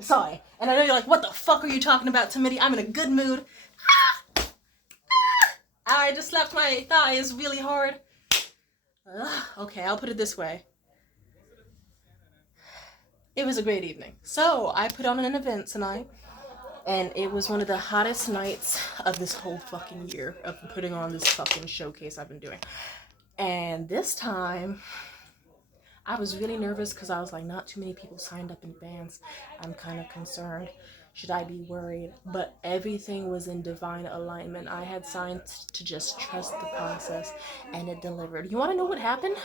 Sorry. And I know you're like, what the fuck are you talking about, Timothy? I'm in a good mood. I just slapped my thighs really hard. Okay, I'll put it this way. It was a great evening. So, I put on an event tonight, and it was one of the hottest nights of this whole fucking year of putting on this fucking showcase I've been doing. And this time, I was really nervous because I was like, not too many people signed up in advance. I'm kind of concerned. Should I be worried? But everything was in divine alignment. I had signed to just trust the process, and it delivered. You want to know what happened?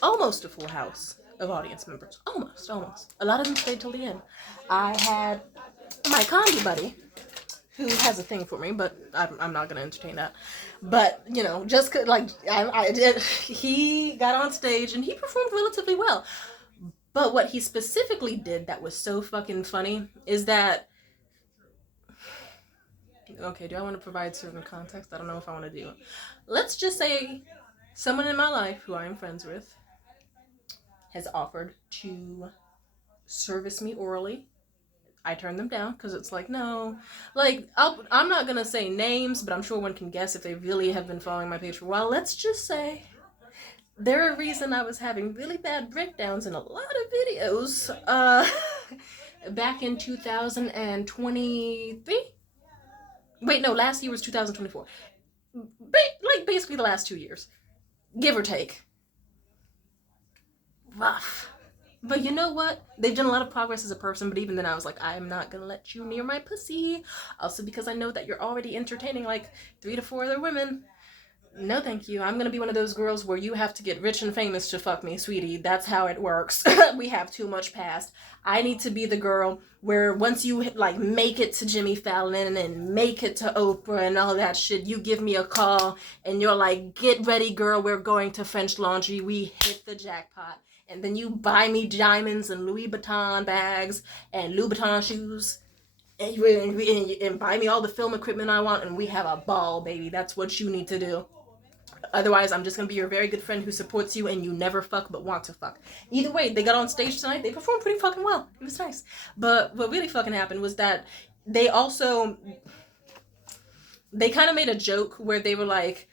Almost a full house of audience members. Almost. A lot of them stayed till the end. I had my comedy buddy, who has a thing for me, but I'm not gonna entertain that. But you know, just like I did, he got on stage and he performed relatively well. But what he specifically did that was so fucking funny is that, okay, do I want to provide certain context? I don't know if I want to do it. Let's just say someone in my life who I am friends with has offered to service me orally. I turned them down because it's like, no. Like, I'm not going to say names, but I'm sure one can guess if they really have been following my page for a while. Let's just say they're a reason I was having really bad breakdowns in a lot of videos back in 2023. Wait, no, last year was 2024. Like, basically the last 2 years. Give or take. Rough. But you know what? They've done a lot of progress as a person, but even then I was like, I'm not gonna let you near my pussy. Also because I know that you're already entertaining like 3 to 4 other women. No thank you. I'm gonna be one of those girls where you have to get rich and famous to fuck me, sweetie. That's how it works. We have too much past. I need to be the girl where once you like make it to Jimmy Fallon and make it to Oprah and all that shit, you give me a call and you're like, get ready girl, we're going to French Laundry. We hit the jackpot. And then you buy me diamonds and Louis Vuitton bags and Louis Vuitton shoes. And buy me all the film equipment I want, and we have a ball, baby. That's what you need to do. Otherwise, I'm just gonna be your very good friend who supports you and you never fuck but want to fuck. Either way, they got on stage tonight. They performed pretty fucking well. It was nice. But what really fucking happened was that they kind of made a joke where they were like,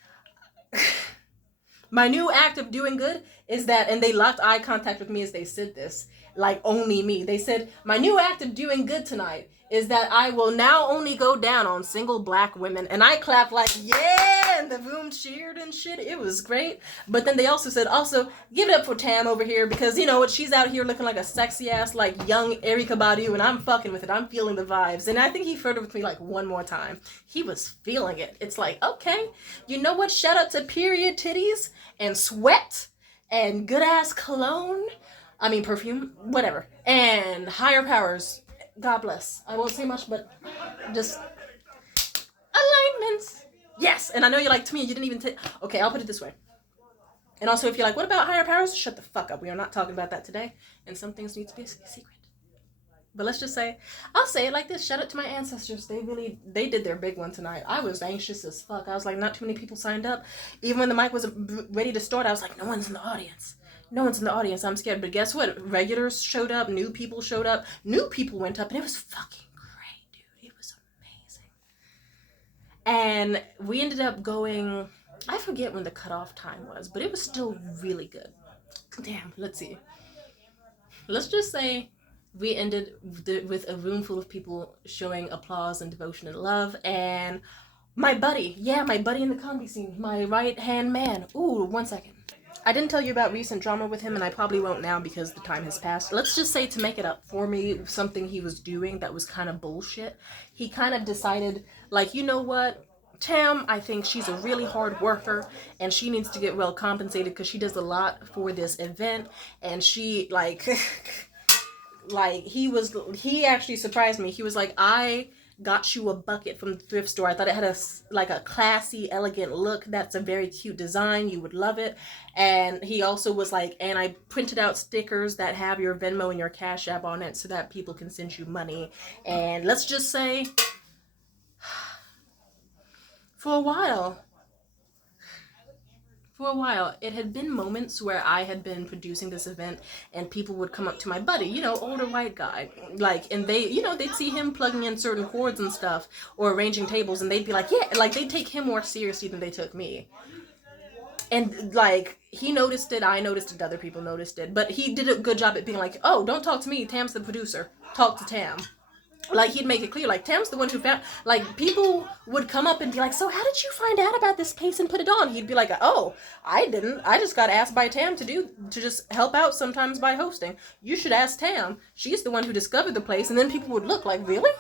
my new act of doing good is that, and they locked eye contact with me as they said this, like only me. They said, my new act of doing good tonight is that I will now only go down on single black women. And I clapped like, yeah, and the room cheered and shit. It was great. But then they also said, also, give it up for Tam over here because, you know what, she's out here looking like a sexy ass, like young Erykah Badu, and I'm fucking with it. I'm feeling the vibes. And I think he flirted with me like one more time. He was feeling it. It's like, okay, you know what? Shout out to period titties and sweat and good ass cologne. I mean, perfume, whatever. And higher powers. God bless. I won't say much, but just alignments. Yes. And I know you're like, to me, you didn't even take. Okay, I'll put it this way. And also, if you're like, what about higher powers? Shut the fuck up. We are not talking about that today. And some things need to be a secret. But let's just say, I'll say it like this. Shout out to my ancestors. They did their big one tonight. I was anxious as fuck. I was like, not too many people signed up. Even when the mic was ready to start, I was like, no one's in the audience. No one's in the audience. I'm scared. But guess what? Regulars showed up. New people showed up. New people went up. And it was fucking great, dude. It was amazing. And we ended up going, I forget when the cutoff time was, but it was still really good. Damn, let's see. Let's just say we ended with a room full of people showing applause and devotion and love. And my buddy in the comedy scene, my right-hand man. Ooh, 1 second. I didn't tell you about recent drama with him, and I probably won't now because the time has passed. Let's just say, to make it up for me, something he was doing that was kind of bullshit. He kind of decided, like, you know what? Tam, I think she's a really hard worker, and she needs to get well compensated because she does a lot for this event, and she, like, he actually surprised me. He was like, I got you a bucket from the thrift store. I thought it had a classy, elegant look. That's a very cute design. You would love it. And he also was like, and I printed out stickers that have your Venmo and your Cash App on it so that people can send you money. And let's just say, for a while, for a while, it had been moments where I had been producing this event and people would come up to my buddy, you know, older white guy, like, and they, you know, they'd see him plugging in certain chords and stuff or arranging tables, and they'd be like, yeah, like, they'd take him more seriously than they took me. And, like, he noticed it, I noticed it, other people noticed it, but he did a good job at being like, oh, don't talk to me, Tam's the producer, talk to Tam. Like, he'd make it clear, like, Tam's the one who found, like, people would come up and be like, so how did you find out about this place and put it on? He'd be like, oh, I didn't. I just got asked by Tam to just help out sometimes by hosting. You should ask Tam. She's the one who discovered the place. And then people would look like, really?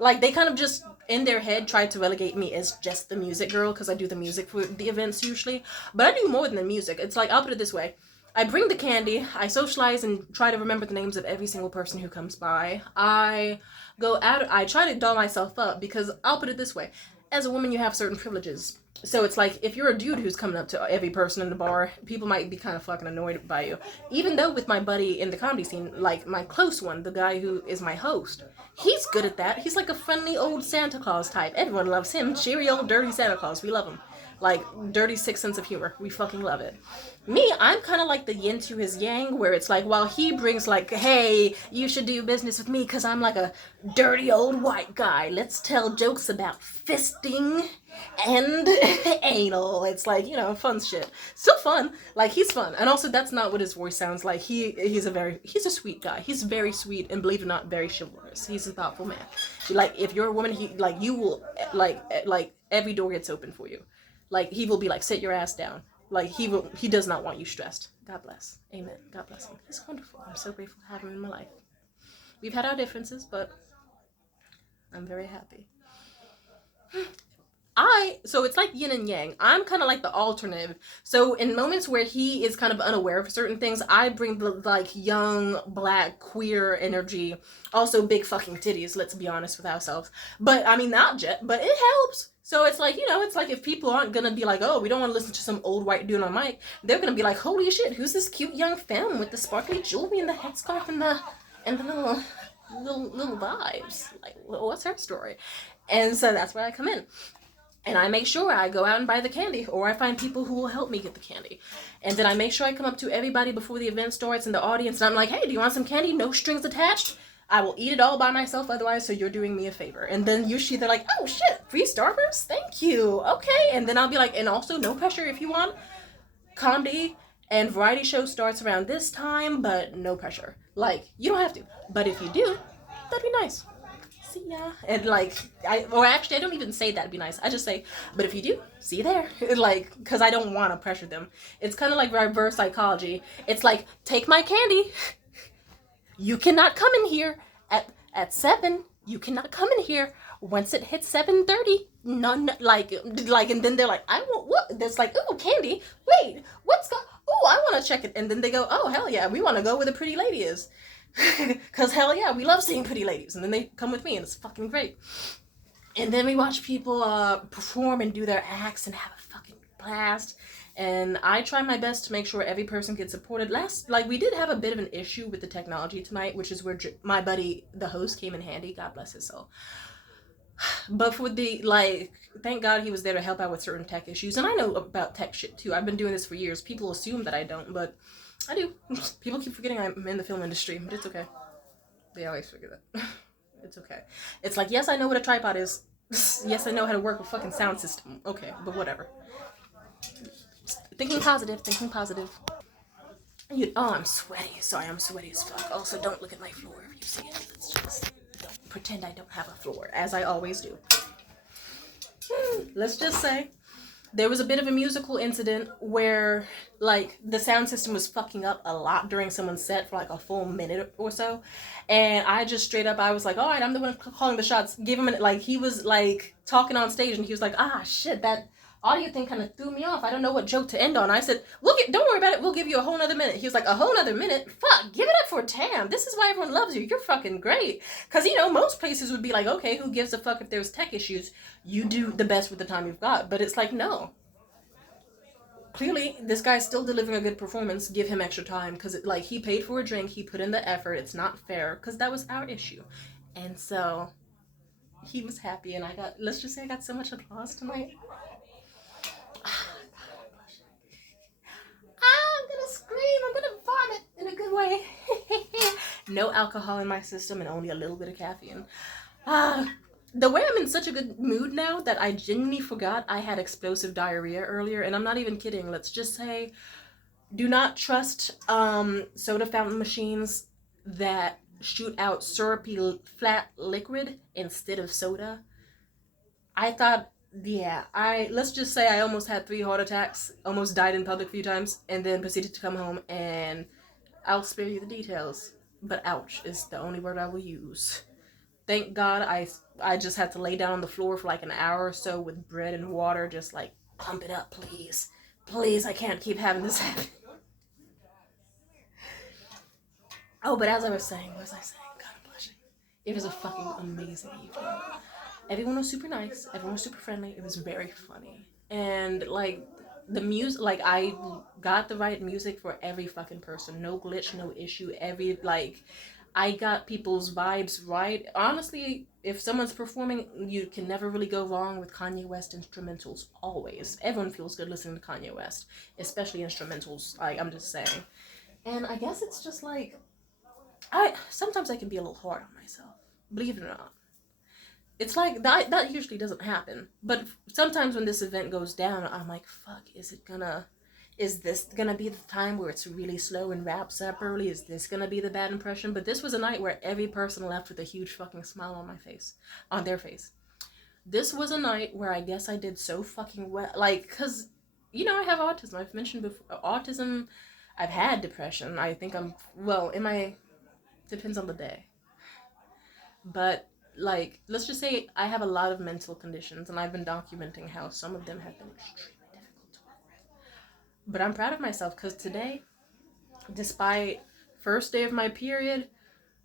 Like, they kind of just, in their head, tried to relegate me as just the music girl, because I do the music for the events usually. But I do more than the music. It's like, I'll put it this way. I bring the candy, I socialize and try to remember the names of every single person who comes by. I try to doll myself up, because I'll put it this way. As a woman, you have certain privileges. So it's like, if you're a dude who's coming up to every person in the bar, people might be kind of fucking annoyed by you. Even though with my buddy in the comedy scene, like my close one, the guy who is my host, he's good at that. He's like a friendly old Santa Claus type. Everyone loves him. Cheery old dirty Santa Claus. We love him. Like, dirty, sick sense of humor. We fucking love it. Me, I'm kind of like the yin to his yang, where it's like, while he brings like, hey, you should do business with me because I'm like a dirty old white guy. Let's tell jokes about fisting and anal. It's like, you know, fun shit. Still fun. Like, he's fun. And also, that's not what his voice sounds like. He's a sweet guy. He's very sweet and, believe it or not, very chivalrous. He's a thoughtful man. Like, if you're a woman, you will, like, every door gets open for you. Like, he will be like, sit your ass down. Like, he does not want you stressed. God bless. Amen. God bless him. He's wonderful. I'm so grateful to have him in my life. We've had our differences, but I'm very happy. So it's like yin and yang. I'm kind of like the alternative. So in moments where he is kind of unaware of certain things, I bring the, like, young, black, queer energy. Also big fucking titties, let's be honest with ourselves. But, I mean, but it helps. So it's like, you know, it's like if people aren't gonna be like, oh, we don't want to listen to some old white dude on mic, they're gonna be like, holy shit, who's this cute young femme with the sparkly jewelry and the headscarf and the little vibes? Like, what's her story? And so that's where I come in. And I make sure I go out and buy the candy, or I find people who will help me get the candy. And then I make sure I come up to everybody before the event starts in the audience, and I'm like, hey, do you want some candy? No strings attached. I will eat it all by myself otherwise, so you're doing me a favor. And then usually they're like, oh shit, free Starburst? Thank you. Okay. And then I'll be like, and also no pressure if you want. Comedy and variety show starts around this time, but no pressure. Like, you don't have to. But if you do, that'd be nice. See ya. And like, I don't even say that'd be nice. I just say, but if you do, see you there. Like, because I don't want to pressure them. It's kind of like reverse psychology. It's like, take my candy. You cannot come in here at 7. You cannot come in here. Once it hits 7:30, none, like, and then they're like, I want what? That's like, oh, candy. Wait, oh, I want to check it. And then they go, oh, hell yeah, we want to go where the pretty lady is. Because hell yeah, we love seeing pretty ladies. And then they come with me and it's fucking great. And then we watch people perform and do their acts and have a fucking blast. And I try my best to make sure every person gets supported. We did have a bit of an issue with the technology tonight, which is where my buddy, the host, came in handy. God bless his soul. But for thank God he was there to help out with certain tech issues. And I know about tech shit too. I've been doing this for years. People assume that I don't, but I do. People keep forgetting I'm in the film industry, but it's okay. They always forget that. It's okay. It's like, yes, I know what a tripod is. Yes, I know how to work a fucking sound system. Okay, but whatever. Thinking positive. I'm sweaty. Sorry, I'm sweaty as fuck. Also, don't look at my floor if you see it. Let's just don't pretend I don't have a floor, as I always do. Let's just say there was a bit of a musical incident where, like, the sound system was fucking up a lot during someone's set for, like, a full minute or so. And I just straight up, I was like, all right, I'm the one calling the shots. Give him he was, like, talking on stage, and he was like, shit, that audio thing kind of threw me off. I don't know what joke to end on. I said, don't worry about it. We'll give you a whole nother minute. He was like, a whole nother minute? Fuck, give it up for Tam. This is why everyone loves you. You're fucking great. Because, you know, most places would be like, okay, who gives a fuck if there's tech issues? You do the best with the time you've got. But it's like, no. Clearly, this guy's still delivering a good performance. Give him extra time. Because, he paid for a drink. He put in the effort. It's not fair. Because that was our issue. And so, he was happy. And let's just say I got so much applause tonight. no alcohol in my system, and only a little bit of caffeine. The way I'm in such a good mood now that I genuinely forgot I had explosive diarrhea earlier, and I'm not even kidding. Let's just say, do not trust soda fountain machines that shoot out syrupy flat liquid instead of soda. I thought, yeah, let's just say I almost had 3 heart attacks, almost died in public a few times, and then proceeded to come home, and I'll spare you the details. But ouch is the only word I will use. Thank God I just had to lay down on the floor for like an hour or so with bread and water, just like, pump it up, please. Please, I can't keep having this happen. Oh, but as I was saying, what was I saying? God, I'm blushing. It was a fucking amazing evening. Everyone was super nice. Everyone was super friendly. It was very funny. And, like, the music, like, I got the right music for every fucking person. No glitch, no issue. I got people's vibes right. Honestly, if someone's performing, you can never really go wrong with Kanye West instrumentals, always. Everyone feels good listening to Kanye West, especially instrumentals, like, I'm just saying. And I guess it's just like, sometimes I can be a little hard on myself, believe it or not. It's like, that usually doesn't happen, but sometimes when this event goes down, I'm like, fuck, is this gonna be the time where it's really slow and wraps up early? Is this gonna be the bad impression? But this was a night where every person left with a huge fucking smile on their face. This was a night where I guess I did so fucking well, like, cause, I have autism. I've mentioned before, autism, I've had depression. I think depends on the day. But, like, let's just say I have a lot of mental conditions, and I've been documenting how some of them have been extremely difficult to work with. But I'm proud of myself, because today, despite first day of my period,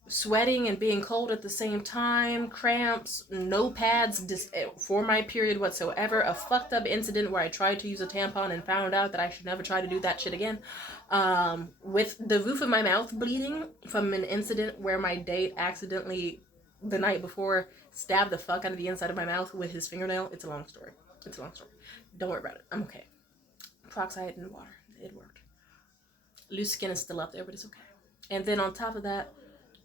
sweating and being cold at the same time, cramps, no pads for my period whatsoever, a fucked up incident where I tried to use a tampon and found out that I should never try to do that shit again, with the roof of my mouth bleeding from an incident where my date accidentally, the night before, stabbed the fuck out of the inside of my mouth with his fingernail. It's a long story. Don't worry about it. I'm okay. Peroxide and water. It worked. Loose skin is still up there, but it's okay. And then on top of that,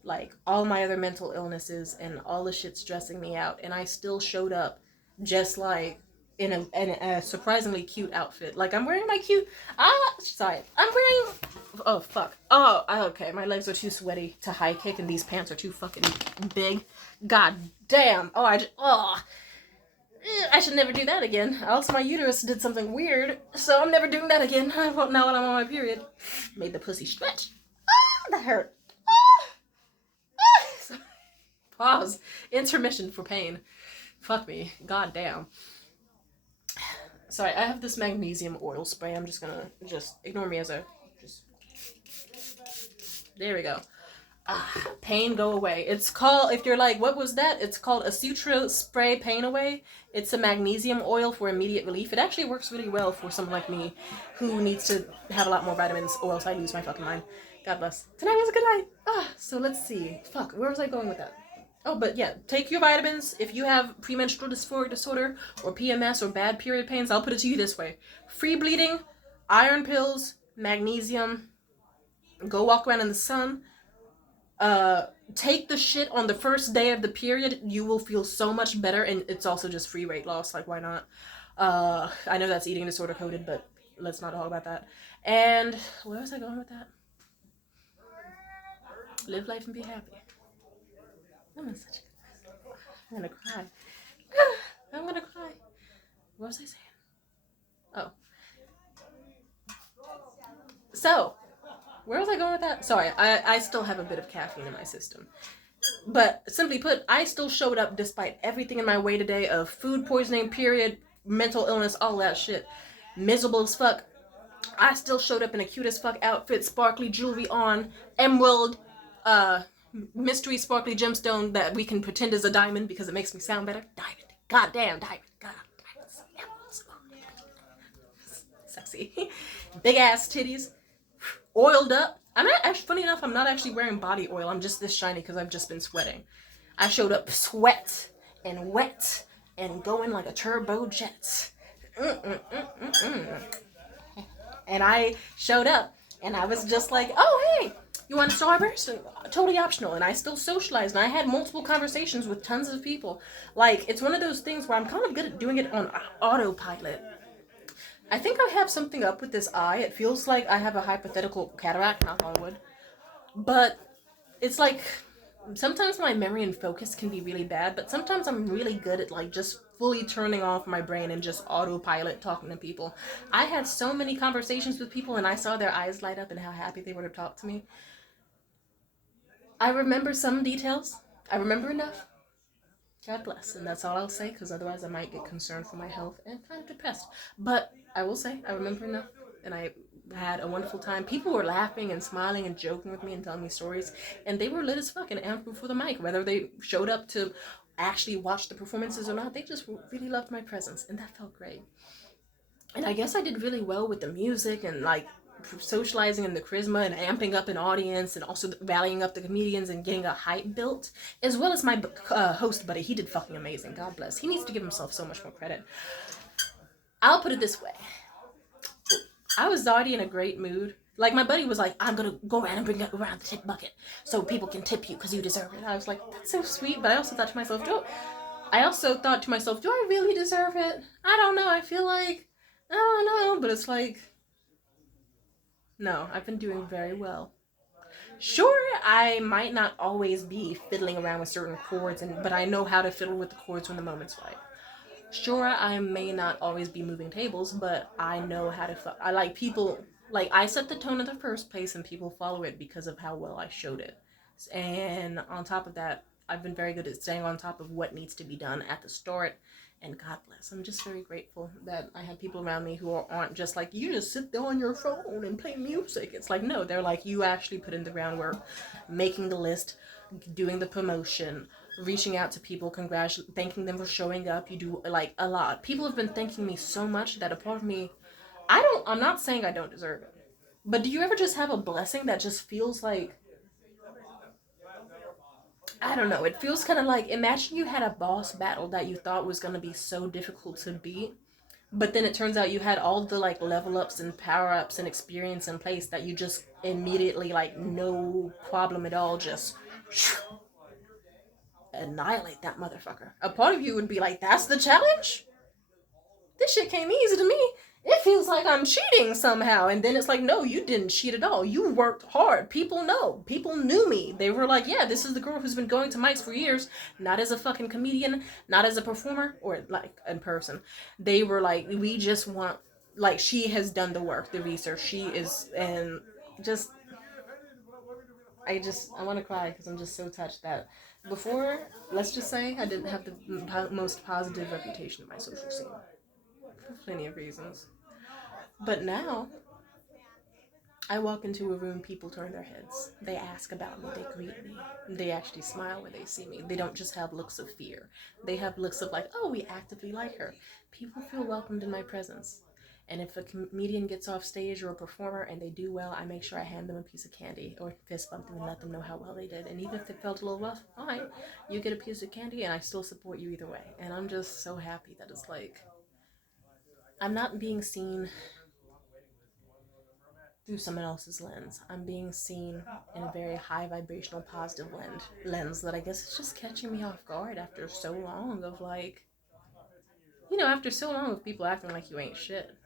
like, all my other mental illnesses and all the shit stressing me out, and I still showed up just like in a surprisingly cute outfit. Like, I'm wearing my cute, oh fuck, okay, my legs are too sweaty to high kick and these pants are too fucking big. God damn. I should never do that again. Also, my uterus did something weird, so I'm never doing that again. I won't now when I'm on my period. Made the pussy stretch. That hurt. Pause. Intermission for pain. Fuck me. God damn. Sorry, I have this magnesium oil spray. I'm just gonna ignore me as there we go. Pain go away. It's called, if you're like, what was that? It's called Asutra Spray Pain Away. It's a magnesium oil for immediate relief. It actually works really well for someone like me who needs to have a lot more vitamins, or else I lose my fucking mind. God bless. Tonight was a good night. So let's see. Fuck, where was I going with that? Oh, but yeah, take your vitamins. If you have premenstrual dysphoric disorder or PMS or bad period pains, I'll put it to you this way. Free bleeding, iron pills, magnesium, go walk around in the sun. Take the shit on the first day of the period. You will feel so much better, and it's also just free weight loss. Like, why not? I know that's eating disorder coded, but let's not talk about that. And where was I going with that? Live life and be happy. I'm in such a good mood. I'm gonna cry. I'm gonna cry. What was I saying? Oh. So, where was I going with that? Sorry, I still have a bit of caffeine in my system. But simply put, I still showed up despite everything in my way today of food poisoning, period, mental illness, all that shit. Miserable as fuck. I still showed up in a cute as fuck outfit, sparkly jewelry on, emerald, mystery sparkly gemstone that we can pretend is a diamond because it makes me sound better. Diamond. Goddamn diamond. God, diamonds. Emeralds. Sexy. Big ass titties. Oiled up. I'm not actually, funny enough, I'm not actually wearing body oil. I'm just this shiny because I've just been sweating. I showed up sweat and wet and going like a turbo jet. And I showed up and I was just like, oh, hey, You want a Starburst? Totally optional. And I still socialized, and I had multiple conversations with tons of people. Like, it's one of those things where I'm kind of good at doing it on autopilot. I think I have something up with this eye. It feels like I have a hypothetical cataract, knock on wood. But it's like sometimes my memory and focus can be really bad, but sometimes I'm really good at like just fully turning off my brain and just autopilot talking to people. I had so many conversations with people and I saw their eyes light up and how happy they were to talk to me. I remember some details. I remember enough. God bless. And that's all I'll say, because otherwise I might get concerned for my health and kind of depressed. But I will say I remember enough, and I had a wonderful time. People were laughing and smiling and joking with me and telling me stories, and they were lit as fuck and amped for the mic. Whether they showed up to actually watch the performances or not, they just really loved my presence, and that felt great. And I guess I did really well with the music and like socializing and the charisma and amping up an audience and also rallying up the comedians and getting a hype built, as well as my host buddy. He did fucking amazing. God bless. He needs to give himself so much more credit. I'll put it this way. I was already in a great mood. Like, my buddy was like, I'm gonna go around and bring it around the tip bucket so people can tip you because you deserve it. I was like, that's so sweet. But I also thought to myself, do I really deserve it? I don't know. I feel like, I don't know. But it's like, no, I've been doing very well. Sure, I might not always be fiddling around with certain chords, but I know how to fiddle with the chords when the moment's right. Sure, I may not always be moving tables, but I know how to. I like people. Like, I set the tone in the first place, and people follow it because of how well I showed it. And on top of that, I've been very good at staying on top of what needs to be done at the start. And God bless, I'm just very grateful that I have people around me who aren't just like, you just sit there on your phone and play music. It's like, no, they're like, you actually put in the groundwork, making the list, doing the promotion, reaching out to people, thanking them for showing up. You do like a lot. People have been thanking me so much that a part of me, I'm not saying I don't deserve it. But do you ever just have a blessing that just feels like, I don't know, it feels kind of like, imagine you had a boss battle that you thought was going to be so difficult to beat, but then it turns out you had all the like level ups and power ups and experience in place that you just immediately, like, no problem at all, just annihilate that motherfucker. A part of you would be like, that's the challenge? This shit came easy to me. It feels like I'm cheating somehow. And then it's like, no, you didn't cheat at all. You worked hard. People know. People knew me. They were like, yeah, this is the girl who's been going to mics for years, not as a fucking comedian, not as a performer, or like in person. They were like, we just want, like, she has done the work, the research. She is, and just, I want to cry because I'm just so touched that before, let's just say, I didn't have the most positive reputation in my social scene. For plenty of reasons. But now, I walk into a room, people turn their heads. They ask about me, they greet me. They actually smile when they see me. They don't just have looks of fear. They have looks of like, oh, we actively like her. People feel welcomed in my presence. And if a comedian gets off stage or a performer and they do well, I make sure I hand them a piece of candy or fist bump them and let them know how well they did. And even if they felt a little rough, fine, you get a piece of candy and I still support you either way. And I'm just so happy that it's like, I'm not being seen through someone else's lens. I'm being seen in a very high vibrational positive lens that I guess is just catching me off guard after so long of like, after so long of people acting like you ain't shit.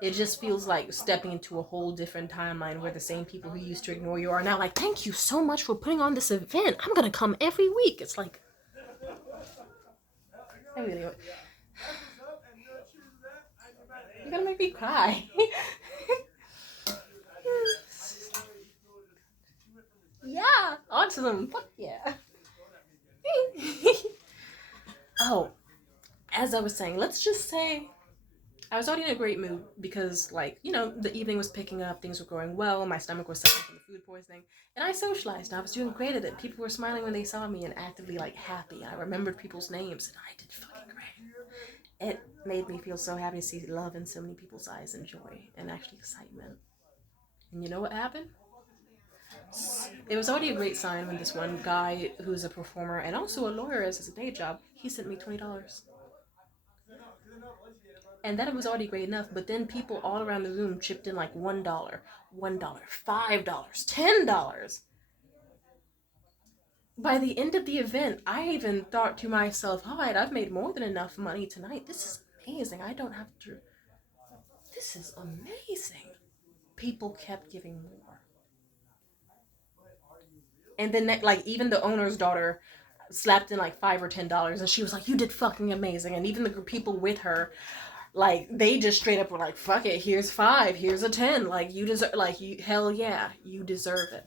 It just feels like stepping into a whole different timeline where the same people who used to ignore you are now like, thank you so much for putting on this event. I'm gonna come every week. It's like, I really, you're gonna make me cry. Yeah, autism. Fuck yeah. Oh, as I was saying, let's just say I was already in a great mood because, like, the evening was picking up, things were going well, my stomach was suffering from the food poisoning, and I socialized, and I was doing great at it. People were smiling when they saw me and actively, like, happy. I remembered people's names, and I did fucking great. It made me feel so happy to see love in so many people's eyes and joy and actually excitement. And you know what happened? It was already a great sign when this one guy who's a performer and also a lawyer as his day job, he sent me $20. And that was already great enough. But then people all around the room chipped in like $1, $5, $10. By the end of the event, I even thought to myself, all right, I've made more than enough money tonight. This is amazing. I don't have to. This is amazing. People kept giving more. And then, like, even the owner's daughter slapped in like $5 or $10, and she was like, you did fucking amazing. And even the people with her, like, they just straight up were like, fuck it, here's 5, here's a 10. Like, you deserve, like, you, hell yeah, you deserve it.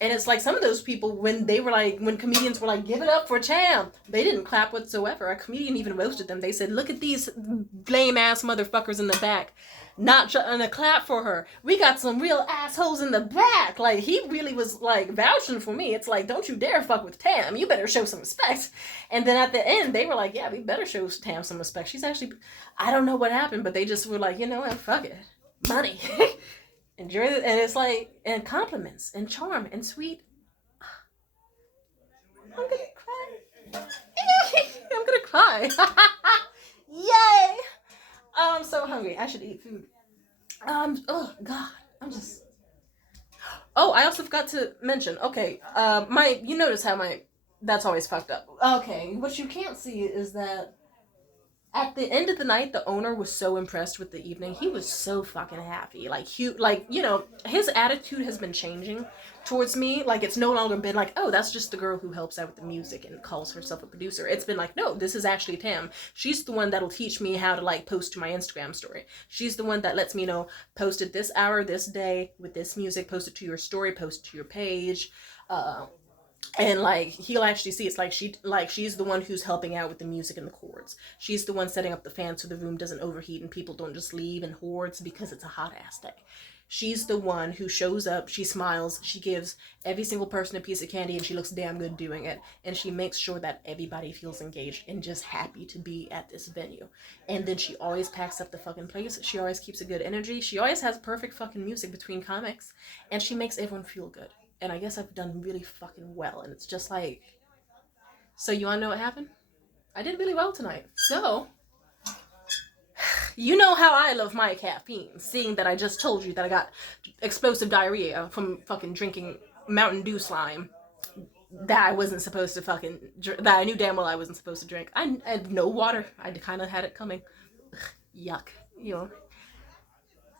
And it's like some of those people, when they were like, when comedians were like, give it up for Tam, they didn't clap whatsoever. A comedian even roasted them. They said, look at these lame ass motherfuckers in the back, not trying to clap for her. We got some real assholes in the back. Like, he really was like vouching for me. It's like, don't you dare fuck with Tam. You better show some respect. And then at the end, they were like, yeah, we better show Tam some respect. She's actually, I don't know what happened, but they just were like, you know what, fuck it. Money. Enjoy it, and it's like, and compliments, and charm, and sweet. I'm gonna cry. I'm gonna cry. Yay! I'm so hungry. I should eat food. Oh God, I'm just. Oh, I also forgot to mention. Okay, you notice how that's always fucked up. Okay, what you can't see is that at the end of the night, the owner was so impressed with the evening. He was so fucking happy. Like, his attitude has been changing towards me. Like, it's no longer been like, oh, that's just the girl who helps out with the music and calls herself a producer. It's been like, no, this is actually Tam. She's the one that'll teach me how to, like, post to my Instagram story. She's the one that lets me know, post it this hour, this day, with this music, post it to your story, post it to your page. And like, he'll actually see it's like she's the one who's helping out with the music and the chords. She's the one setting up the fan so the room doesn't overheat and people don't just leave in hordes because it's a hot ass day. She's the one who shows up, she smiles, she gives every single person a piece of candy, and she looks damn good doing it. And she makes sure that everybody feels engaged and just happy to be at this venue. And then she always packs up the fucking place. She always keeps a good energy. She always has perfect fucking music between comics. And she makes everyone feel good. And I guess I've done really fucking well. And it's just like, so you wanna know what happened? I did really well tonight. So, you know how I love my caffeine. Seeing that I just told you that I got explosive diarrhea from fucking drinking Mountain Dew slime that I wasn't supposed to fucking, that I knew damn well I wasn't supposed to drink. I had no water. I kind of had it coming. Ugh, yuck. You know,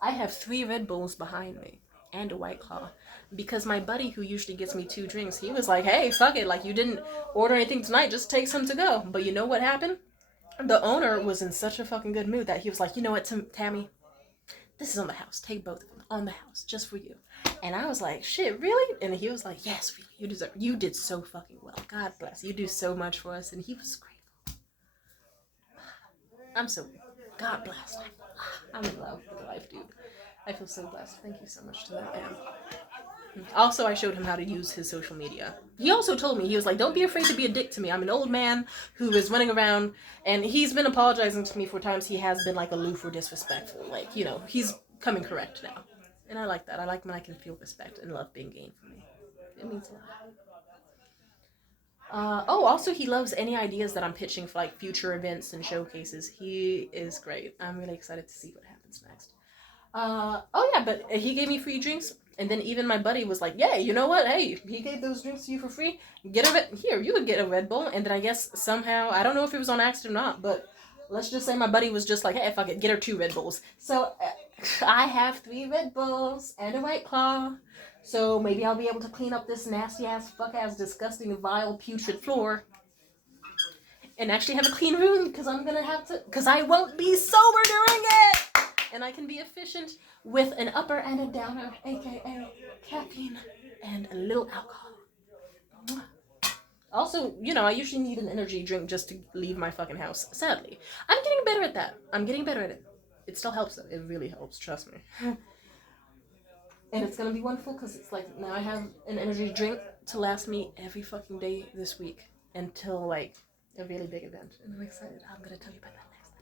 I have 3 Red Bulls behind me and a White Claw. Because my buddy who usually gets me 2 drinks, he was like, hey, fuck it, like, you didn't order anything tonight, just take some to go. But you know what happened? The owner was in such a fucking good mood that he was like, you know what, Tammy, this is on the house, take both of them, on the house, just for you. And I was like, shit, really? And he was like, yes, really, you did so fucking well, God bless, you do so much for us. And he was grateful. I'm so, God bless. I'm in love with life, dude. I feel so blessed. Thank you so much to that man. Also, I showed him how to use his social media. He also told me, he was like, don't be afraid to be a dick to me. I'm an old man who is running around, and he's been apologizing to me for times he has been, like, aloof or disrespectful. Like, you know, he's coming correct now. And I like that. I like when I can feel respect and love being gained from me. It means a lot. Also, he loves any ideas that I'm pitching for, like, future events and showcases. He is great. I'm really excited to see what happens next. Oh yeah, but he gave me free drinks. And then even my buddy was like, yeah, you know what? Hey, he gave those drinks to you for free. Here, you could get a Red Bull. And then I guess somehow, I don't know if it was on accident or not, but let's just say my buddy was just like, hey, fuck it, get her 2 Red Bulls. So I have 3 Red Bulls and a White Claw. So maybe I'll be able to clean up this nasty ass, fuck ass, disgusting, vile, putrid floor. And actually have a clean room, because I won't be sober during it. And I can be efficient with an upper and a downer, aka caffeine and a little alcohol. Also, you know, I usually need an energy drink just to leave my fucking house. Sadly, I'm getting better at that. I'm getting better at it. It still helps though. It really helps, trust me. And it's gonna be wonderful because it's like now I have an energy drink to last me every fucking day this week until like a really big event. And I'm excited. I'm gonna tell you about that next time.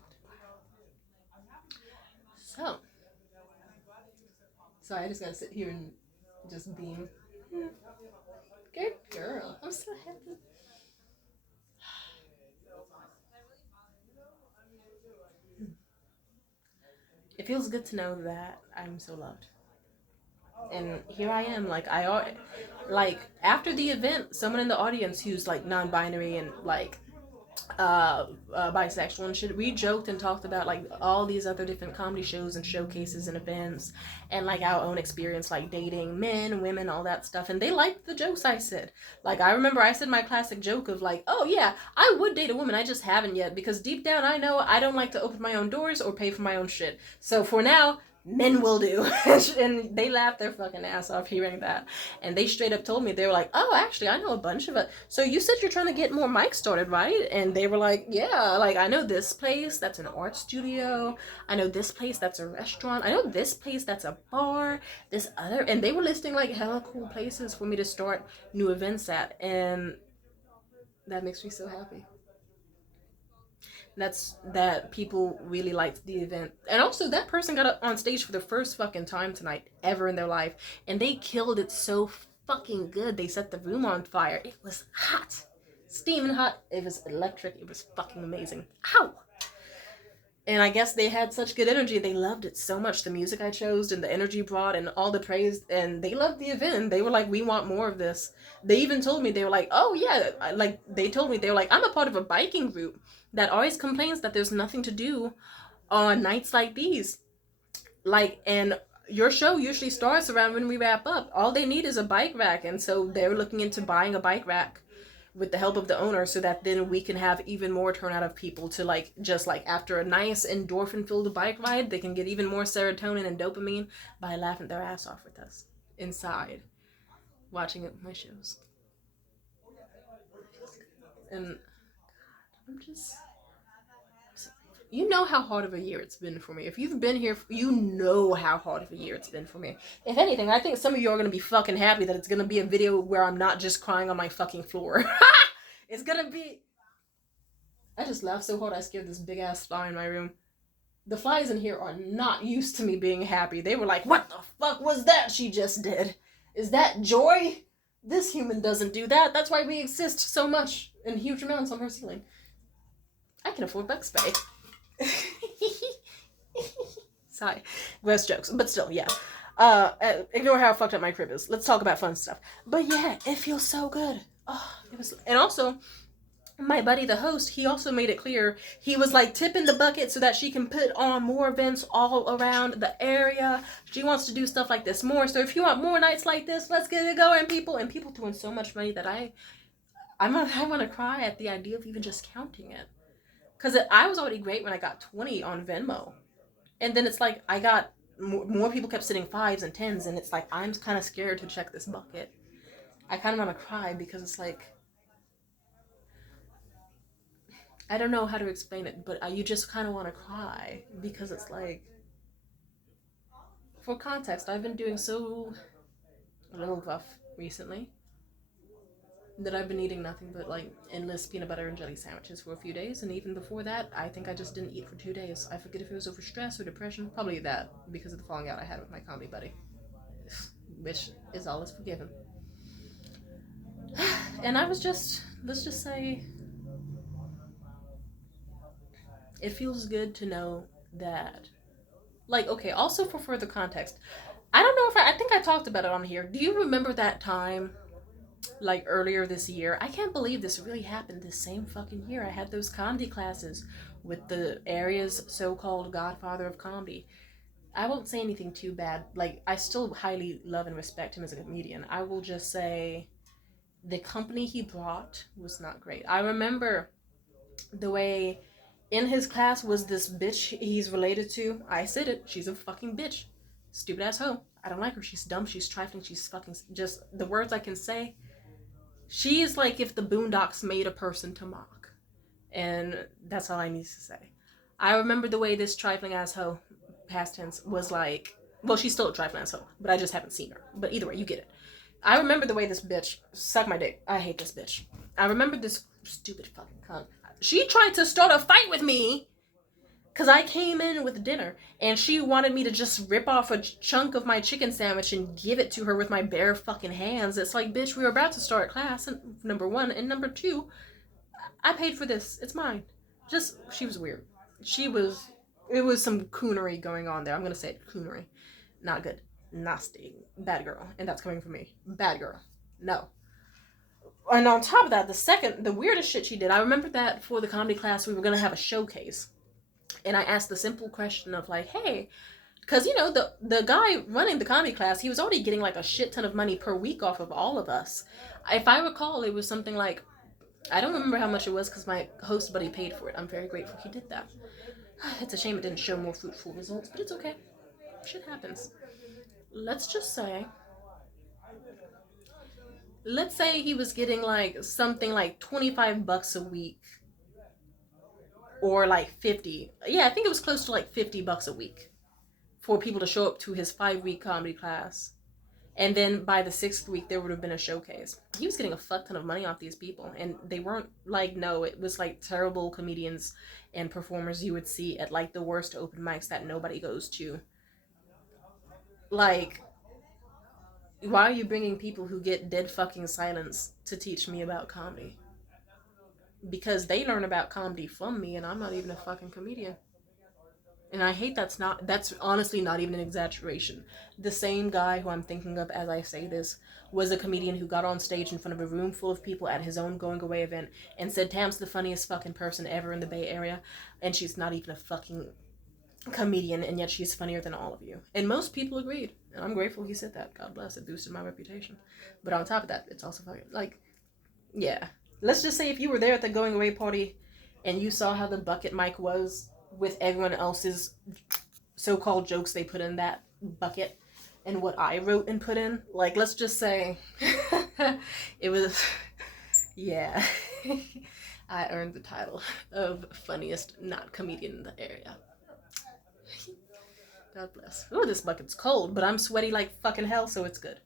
So I just gotta sit here and just beam. Good girl. I'm so happy. feels good to know that I'm so loved. And here I am, like after the event, someone in the audience who's like non-binary and like bisexual and shit, we joked and talked about like all these other different comedy shows and showcases and events and like our own experience like dating men, women, all that stuff, and they liked the jokes I said. Like I remember I said my classic joke of like, oh yeah, I would date a woman, I just haven't yet, because deep down I know I don't like to open my own doors or pay for my own shit, so for now men will do. And they laughed their fucking ass off hearing that, and they straight up told me, they were like, oh actually I know a bunch of it, so you said you're trying to get more mics started, right? And they were like, yeah, like I know this place that's an art studio, I know this place that's a restaurant, I know this place that's a bar, this other, and they were listing like hella cool places for me to start new events at, and that makes me so happy. That's that people really liked the event. And also that person got up on stage for the first fucking time tonight ever in their life, and they killed it so fucking good. They set the room on fire. It was hot, steaming hot. It was electric. It was fucking amazing. Ow. And I guess they had such good energy. They loved it so much. The music I chose and the energy brought and all the praise. And they loved the event. They were like, we want more of this. They even told me, they were like, oh yeah. Like, they told me, they were like, I'm a part of a biking group that always complains that there's nothing to do on nights like these. Like, and your show usually starts around when we wrap up. All they need is a bike rack. And so they're looking into buying a bike rack with the help of the owner, so that then we can have even more turnout of people to like, just like after a nice endorphin filled bike ride, they can get even more serotonin and dopamine by laughing their ass off with us inside watching my shows. And I'm just, you know how hard of a year it's been for me. If you've been here, you know how hard of a year it's been for me. If anything, I think some of you are going to be fucking happy that it's going to be a video where I'm not just crying on my fucking floor. It's going to be... I just laughed so hard I scared this big ass fly in my room. The flies in here are not used to me being happy. They were like, what the fuck was that she just did? Is that joy? This human doesn't do that. That's why we exist so much in huge amounts on her ceiling. I can afford bug spray. Sorry, gross jokes, but still, yeah. Ignore how fucked up my crib is. Let's talk about fun stuff. But yeah, it feels so good. Oh, it was, and also, my buddy, the host, he also made it clear, he was like tipping the bucket so that she can put on more events all around the area. She wants to do stuff like this more. So if you want more nights like this, let's get it going, people. And people throwing so much money that I want to cry at the idea of even just counting it. Because I was already great when I got 20 on Venmo. And then it's like I got more people kept sending 5s and 10s. And it's like I'm kind of scared to check this bucket. I kind of want to cry because it's like... I don't know how to explain it, but you just kind of want to cry. Because it's like... For context, I've been doing so a little rough recently that I've been eating nothing but like endless peanut butter and jelly sandwiches for a few days, and even before that I think I just didn't eat for 2 days. I forget if it was over stress or depression, probably that, because of the falling out I had with my comedy buddy, which is all is forgiven. And I was just, let's just say, it feels good to know that, like, okay, also for further context, I don't know if I think I talked about it on here. Do you remember that time, like earlier this year? I can't believe this really happened this same fucking year. I had those comedy classes with the area's so-called godfather of comedy. I won't say anything too bad. Like, I still highly love and respect him as a comedian. I will just say the company he brought was not great. I remember the way in his class was this bitch he's related to. I said it. She's a fucking bitch. Stupid ass hoe. I don't like her. She's dumb. She's trifling. She's fucking... Just the words I can say. She is like if the Boondocks made a person to mock. And that's all I need to say. I remember the way this trifling ass hoe, past tense, was like... Well, she's still a trifling ass hoe, but I just haven't seen her. But either way, you get it. I remember the way this bitch... Suck my dick. I hate this bitch. I remember this stupid fucking cunt. She tried to start a fight with me because I came in with dinner and she wanted me to just rip off a chunk of my chicken sandwich and give it to her with my bare fucking hands. It's like, bitch, we were about to start class, and number one, and number two, I paid for this. It's mine. Just, she was weird. She was it was some coonery going on there. I'm gonna say it, coonery. Not good. Nasty. Bad girl. And that's coming from me. Bad girl. No. And on top of that, the weirdest shit she did, I remember that for the comedy class, we were gonna have a showcase. And I asked the simple question of like, hey, because, you know, the guy running the comedy class, he was already getting like a shit ton of money per week off of all of us. If I recall, it was something like, I don't remember how much it was because my host buddy paid for it. I'm very grateful he did that. It's a shame it didn't show more fruitful results, but it's okay. Shit happens. Let's say he was getting like something like $25 a week or like 50. Yeah, I think it was close to like $50 a week for people to show up to his 5-week comedy class. And then by the 6th week, there would have been a showcase. He was getting a fuck ton of money off these people. And they weren't like, no, it was like terrible comedians and performers you would see at like the worst open mics that nobody goes to. Like, why are you bringing people who get dead fucking silence to teach me about comedy? Because they learn about comedy from me and I'm not even a fucking comedian. And I hate that's honestly not even an exaggeration. The same guy who I'm thinking of as I say this was a comedian who got on stage in front of a room full of people at his own going away event and said Tam's the funniest fucking person ever in the Bay Area, and she's not even a fucking comedian, and yet she's funnier than all of you. And most people agreed. And I'm grateful he said that. God bless, it boosted my reputation. But on top of that, it's also fucking, like, yeah. Let's just say if you were there at the going away party and you saw how the bucket mic was with everyone else's so-called jokes they put in that bucket and what I wrote and put in, like, let's just say it was, yeah. I earned the title of funniest not comedian in the area. God bless. Ooh, this bucket's cold, but I'm sweaty like fucking hell, so it's good.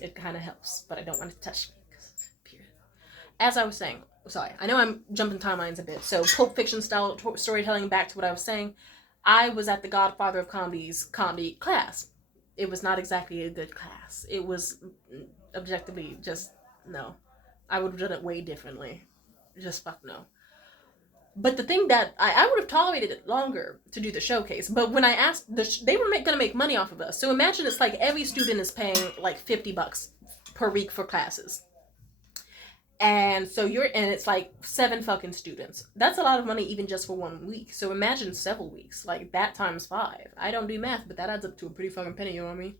It kind of helps, but I don't want to touch me. Period. As I was saying, sorry, I know I'm jumping timelines a bit, so Pulp Fiction style storytelling, back to what I was saying. I was at the Godfather of Comedy's comedy class. It was not exactly a good class. It was objectively just, no. I would have done it way differently. Just fuck no. But the thing that I would have tolerated it longer to do the showcase. But when I asked, they were going to make money off of us. So imagine it's like every student is paying like $50 per week for classes. And so and it's like 7 fucking students. That's a lot of money even just for 1 week. So imagine several weeks, like that times 5. I don't do math, but that adds up to a pretty fucking penny, you know what I mean?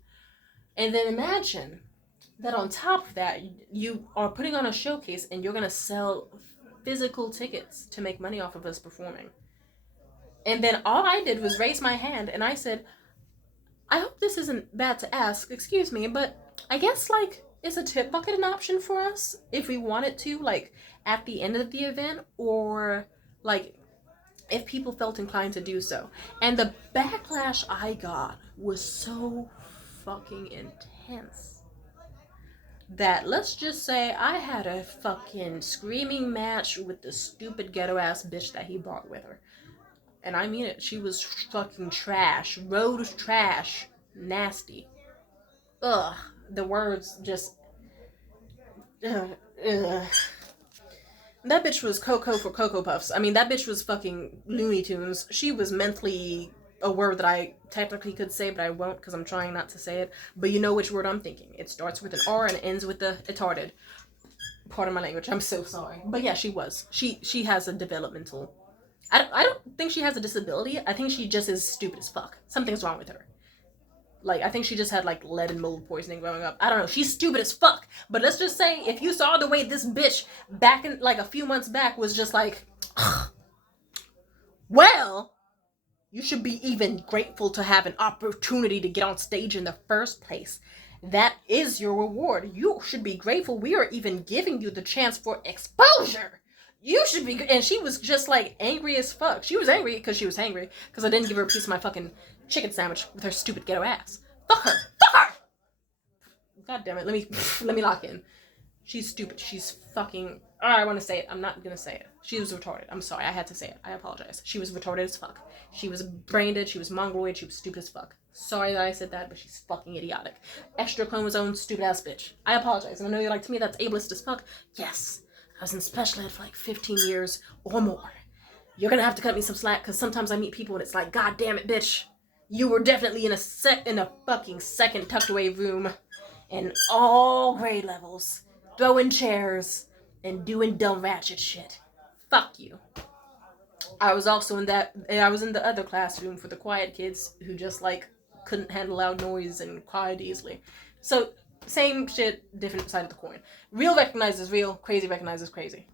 And then imagine that on top of that, you are putting on a showcase and you're going to sell physical tickets to make money off of us performing. And then all I did was raise my hand and I said, I hope this isn't bad to ask, excuse me, but I guess, like, is a tip bucket an option for us if we wanted to, like, at the end of the event, or, like, if people felt inclined to do so? And the backlash I got was so fucking intense that, let's just say, I had a fucking screaming match with the stupid ghetto ass bitch that he brought with her. And I mean it, she was fucking trash. Road trash. Nasty. Ugh. The words just... That bitch was Cocoa for Cocoa Puffs. I mean, that bitch was fucking Looney Tunes. She was mentally... a word that I technically could say, but I won't because I'm trying not to say it. But you know which word I'm thinking. It starts with an R and ends with the retarded. Pardon my language. I'm so sorry. But yeah, she was. She has a developmental... I don't think she has a disability. I think she just is stupid as fuck. Something's wrong with her. Like, I think she just had, like, lead and mold poisoning growing up. I don't know. She's stupid as fuck. But let's just say, if you saw the way this bitch back in, like, a few months back was just like... well... you should be even grateful to have an opportunity to get on stage in the first place. That is your reward. You should be grateful we are even giving you the chance for exposure. You should be... And she was just, like, angry as fuck. She was angry because she was hangry. Because I didn't give her a piece of my fucking chicken sandwich with her stupid ghetto ass. Fuck her. Fuck her! God damn it. Let me lock in. She's stupid. She's fucking... Oh, I want to say it. I'm not going to say it. She was retarded. I'm sorry. I had to say it. I apologize. She was retarded as fuck. She was brain dead. She was mongoloid. She was stupid as fuck. Sorry that I said that, but she's fucking idiotic. Extra chromosome, stupid ass bitch. I apologize. And I know you're like, to me, that's ableist as fuck. Yes. I was in special ed for like 15 years or more. you're gonna have to cut me some slack, because sometimes I meet people and it's like, God damn it, bitch. You were definitely in a fucking second tucked away room in all grade levels, throwing chairs and doing dumb ratchet shit. Fuck you. I was also I was in the other classroom for the quiet kids who just like couldn't handle loud noise and quiet easily. So, same shit, different side of the coin. Real recognizes real, crazy recognizes crazy.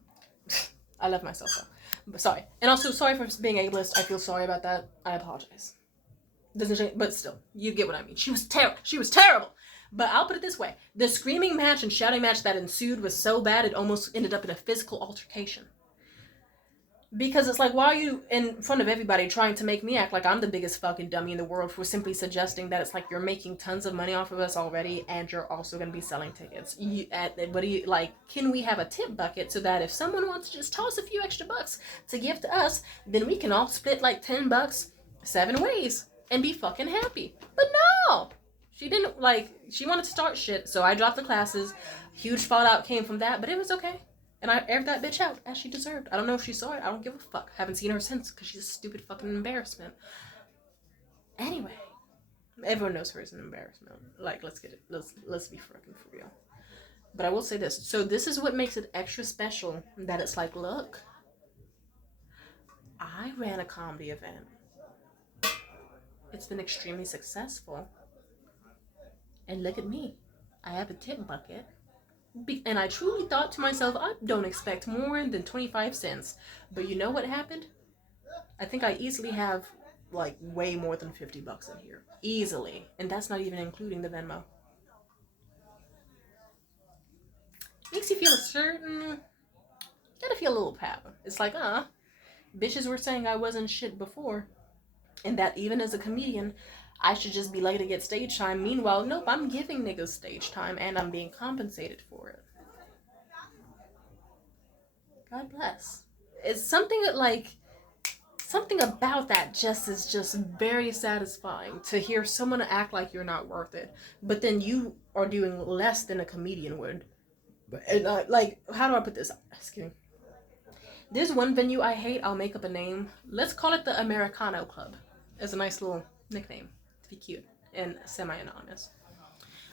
I love myself though. But sorry. And also, sorry for being ableist. I feel sorry about that. I apologize. Doesn't change, but still, you get what I mean. She was terrible. But I'll put it this way. The screaming match and shouting match that ensued was so bad it almost ended up in a physical altercation. Because it's like, why are you in front of everybody trying to make me act like I'm the biggest fucking dummy in the world for simply suggesting that it's like you're making tons of money off of us already and you're also going to be selling tickets? What do you, like, can we have a tip bucket so that if someone wants to just toss a few extra bucks to give to us, then we can all split like $10 7 ways and be fucking happy? But no! She didn't, like, she wanted to start shit, so I dropped the classes. Huge fallout came from that, but it was okay. And I aired that bitch out, as she deserved. I don't know if she saw it. I don't give a fuck. Haven't seen her since, because she's a stupid fucking embarrassment. Anyway. Everyone knows her as an embarrassment. Like, let's get it. Let's be fucking for real. But I will say this. So this is what makes it extra special. That it's like, look. I ran a comedy event. It's been extremely successful. And look at me. I have a tip bucket. And I truly thought to myself, I don't expect more than 25 cents. But you know what happened? I think I easily have, like, way more than 50 bucks in here. Easily. And that's not even including the Venmo. Makes you feel a certain... You gotta feel a little power. It's like, bitches were saying I wasn't shit before. And that even as a comedian, I should just be lucky to get stage time. Meanwhile, nope, I'm giving niggas stage time and I'm being compensated for it. God bless. It's something that, like, something about that is just very satisfying to hear someone act like you're not worth it, but then you are doing less than a comedian would. And like, how do I put this? Just kidding. There's one venue I hate. I'll make up a name. Let's call it the Americano Club. As a nice little nickname. Be cute and semi-anonymous.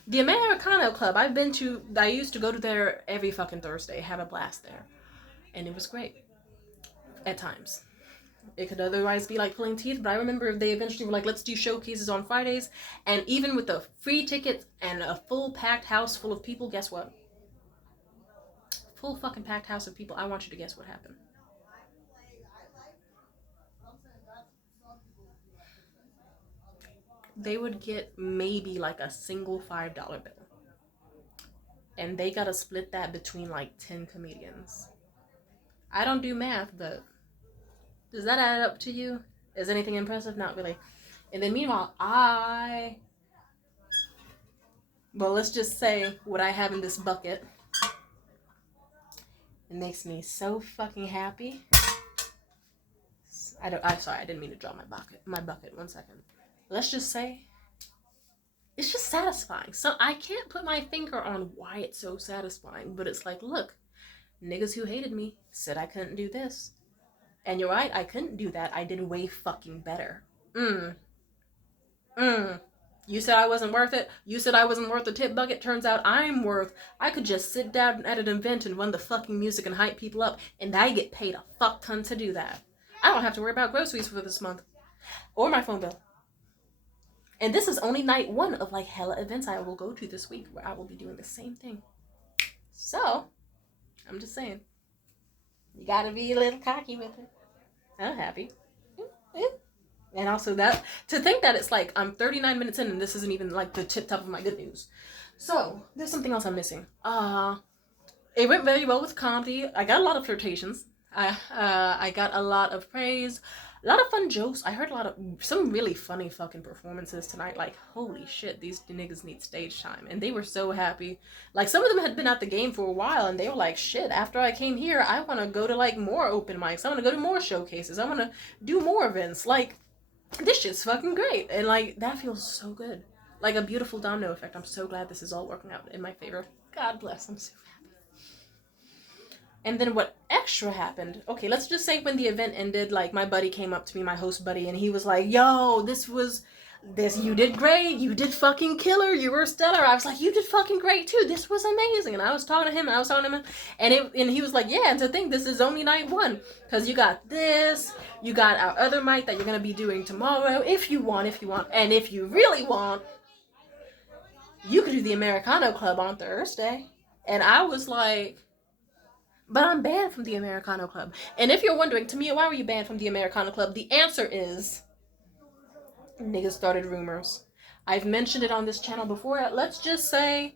The Americano Club I've been to, I used to go to there every fucking Thursday, have a blast there, and it was great at times. It could otherwise be like pulling teeth, but I remember they eventually were like, let's do showcases on Fridays, and even with the free tickets and a full packed house full of people, guess what? Full fucking packed house of people. I want you to guess what happened. They would get maybe like a single $5 bill. And they gotta split that between like 10 comedians. I don't do math, but does that add up to you? Is anything impressive? Not really. And then meanwhile, well, let's just say what I have in this bucket. It makes me so fucking happy. I'm sorry, I didn't mean to drop my bucket. 1 second. Let's just say it's just satisfying. So I can't put my finger on why it's so satisfying, but it's like, look, niggas who hated me said I couldn't do this. And you're right, I couldn't do that. I did way fucking better. You said I wasn't worth it. You said I wasn't worth the tip bucket. Turns out I could just sit down at an event and run the fucking music and hype people up, and I get paid a fuck ton to do that. I don't have to worry about groceries for this month. Or my phone bill. And this is only night 1 of like hella events I will go to this week where I will be doing the same thing. So, I'm just saying. You gotta be a little cocky with it. I'm happy. And also that, to think that it's like, I'm 39 minutes in and this isn't even like the tip top of my good news. So, there's something else I'm missing. It went very well with comedy. I got a lot of flirtations. I got a lot of praise. A lot of fun jokes. I heard some really funny fucking performances tonight. Like, holy shit, these niggas need stage time. And they were so happy. Like, some of them had been at the game for a while, and they were like, shit, after I came here, I want to go to, like, more open mics. I want to go to more showcases. I want to do more events. Like, this shit's fucking great. And, like, that feels so good. Like a beautiful domino effect. I'm so glad this is all working out in my favor. God bless. I'm so happy. And then what extra happened? Okay, let's just say when the event ended, like my buddy came up to me, my host buddy, and he was like, "Yo, you did great. You did fucking killer. You were stellar." I was like, "You did fucking great too. This was amazing." And I was talking to him, and I was talking to him, and he was like, "Yeah." And to think this is only night one, because you got this, you got our other mic that you're gonna be doing tomorrow, if you want, and if you really want, you could do the Americano Club on Thursday. And I was like, but I'm banned from the Americano Club. And if you're wondering, Tamia, why were you banned from the Americano Club? The answer is niggas started rumors. I've mentioned it on this channel before. Let's just say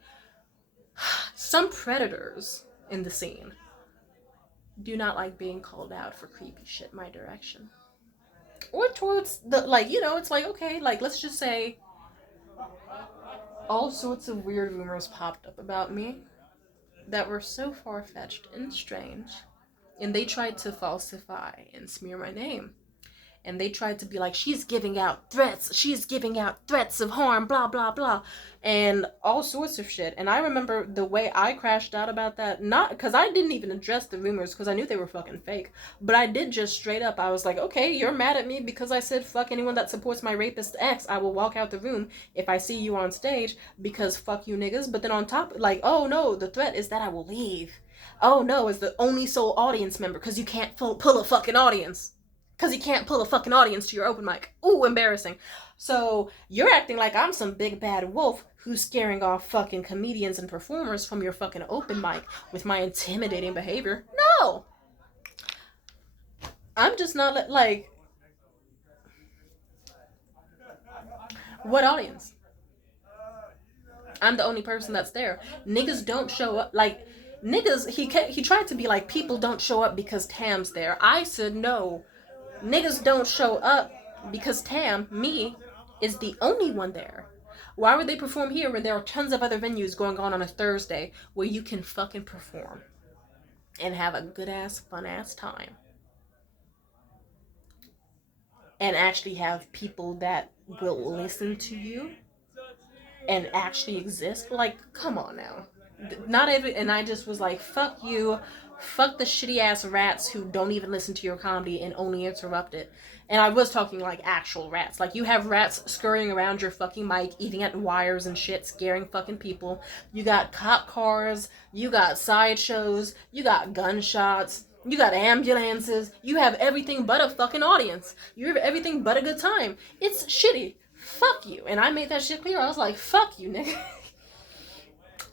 some predators in the scene do not like being called out for creepy shit my direction. Or towards the, like, it's like, okay, like, let's just say all sorts of weird rumors popped up about me that were so far-fetched and strange, and they tried to falsify and smear my name. And they tried to be like, she's giving out threats of harm, blah blah blah, and all sorts of shit. And I remember the way I crashed out about that, not because I didn't even address the rumors because I knew they were fucking fake, but I did just straight up, I was like, okay, you're mad at me because I said fuck anyone that supports my rapist ex, I will walk out the room if I see you on stage, because fuck you niggas. But then on top, like, oh no, the threat is that I will leave. Oh no, as the only sole audience member, because you can't pull a fucking audience. Because you can't pull a fucking audience to your open mic. Ooh, embarrassing. So you're acting like I'm some big bad wolf who's scaring off fucking comedians and performers from your fucking open mic with my intimidating behavior. No! I'm just not like... What audience? I'm the only person that's there. Niggas don't show up. Like, niggas, he tried to be like, people don't show up because Tam's there. I said no. Niggas don't show up because Tam, me, is the only one there. Why would they perform here when there are tons of other venues going on a Thursday where you can fucking perform and have a good ass, fun ass time? And actually have people that will listen to you and actually exist? Like, come on now. Not every, and I just was like, fuck you. Fuck the shitty ass rats who don't even listen to your comedy and only interrupt it. And I was talking like actual rats. Like, you have rats scurrying around your fucking mic, eating at wires and shit, scaring fucking people. You got cop cars, you got sideshows, you got gunshots, you got ambulances, you have everything but a fucking audience. You have everything but a good time. It's shitty. Fuck you. And I made that shit clear. I was like, fuck you, nigga.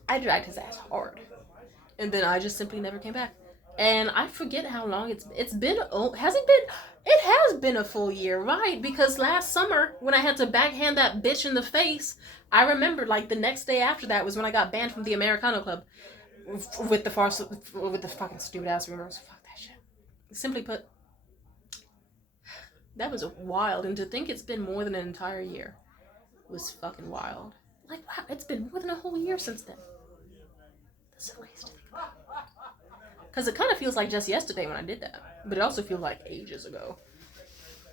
I dragged his ass hard. And then I just simply never came back. And I forget how long it's been. Oh, it has been a full year, right? Because last summer, when I had to backhand that bitch in the face, I remember, like, the next day after that was when I got banned from the Americano Club. With the fucking stupid ass rumors. Fuck that shit. Simply put, that was wild. And to think it's been more than an entire year was fucking wild. Like, wow, it's been more than a whole year since then. That's so crazy to think about. Because it kind of feels like just yesterday when I did that. But it also feels like ages ago.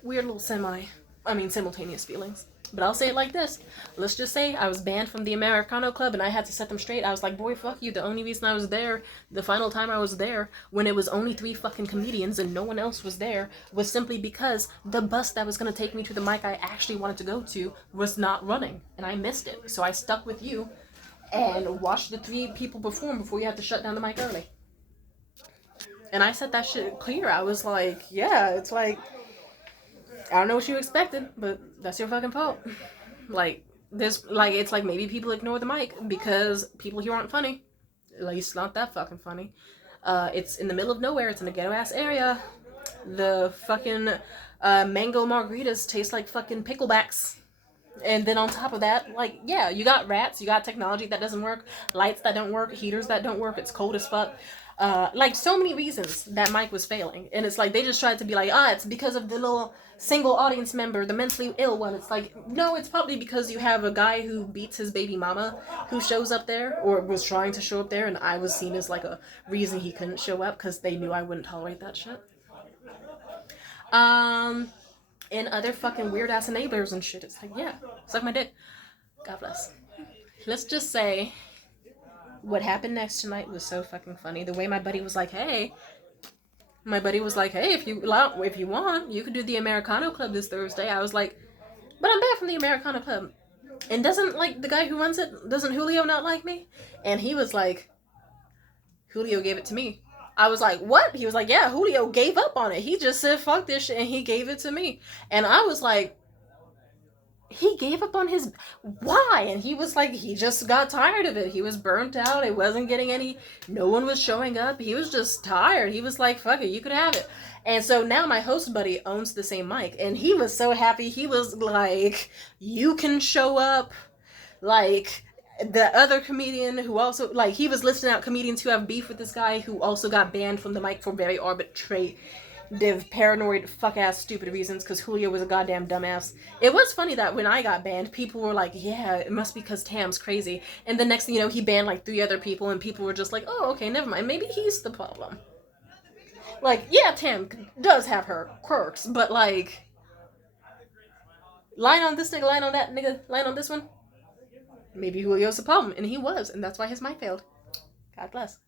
Weird little simultaneous feelings. But I'll say it like this. Let's just say I was banned from the Americano Club and I had to set them straight. I was like, boy, fuck you. The only reason I was there, the final time I was there, when it was only 3 fucking comedians and no one else was there, was simply because the bus that was going to take me to the mic I actually wanted to go to was not running. And I missed it. So I stuck with you and watched the 3 people perform before you had to shut down the mic early. And I said that shit clear. I was like, yeah, it's like, I don't know what you expected, but that's your fucking fault. Like, it's like maybe people ignore the mic because people here aren't funny. At least not that fucking funny. It's in the middle of nowhere. It's in a ghetto-ass area. The fucking mango margaritas taste like fucking picklebacks. And then on top of that, like, yeah, you got rats, you got technology that doesn't work, lights that don't work, heaters that don't work, it's cold as fuck. Like, so many reasons that mic was failing. And it's like, they just tried to be like, it's because of the little single audience member, the mentally ill one. It's like, no, it's probably because you have a guy who beats his baby mama who shows up there, or was trying to show up there, and I was seen as like a reason he couldn't show up because they knew I wouldn't tolerate that shit. And other fucking weird ass enablers and shit. It's like, yeah, suck my dick. God bless. Let's just say what happened next tonight was so fucking funny. The way my buddy was like, hey, if you want, you could do the Americano Club this Thursday. I was like, but I'm back from the Americano Club. And doesn't, like, the guy who runs it, doesn't Julio not like me? And he was like, Julio gave it to me. I was like, what? He was like, yeah, Julio gave up on it. He just said, fuck this shit, and he gave it to me. And I was like, he gave up on his, why? And he was like, he just got tired of it. He was burnt out. It wasn't getting any, no one was showing up. He was just tired. He was like, fuck it, you could have it. And so now my host buddy owns the same mic, and he was so happy. He was like, you can show up. Like, the other comedian who also, like, he was listing out comedians who have beef with this guy who also got banned from the mic for very arbitrary, paranoid, fuck-ass, stupid reasons, because Julio was a goddamn dumbass. It was funny that when I got banned, people were like, yeah, it must be because Tam's crazy. And the next thing you know, he banned like 3 other people, and people were just like, oh, okay, never mind. Maybe he's the problem. Like, yeah, Tam does have her quirks, but like, line on this nigga, line on that nigga, line on this one. Maybe Julio's the problem, and he was, and that's why his mic failed. God bless.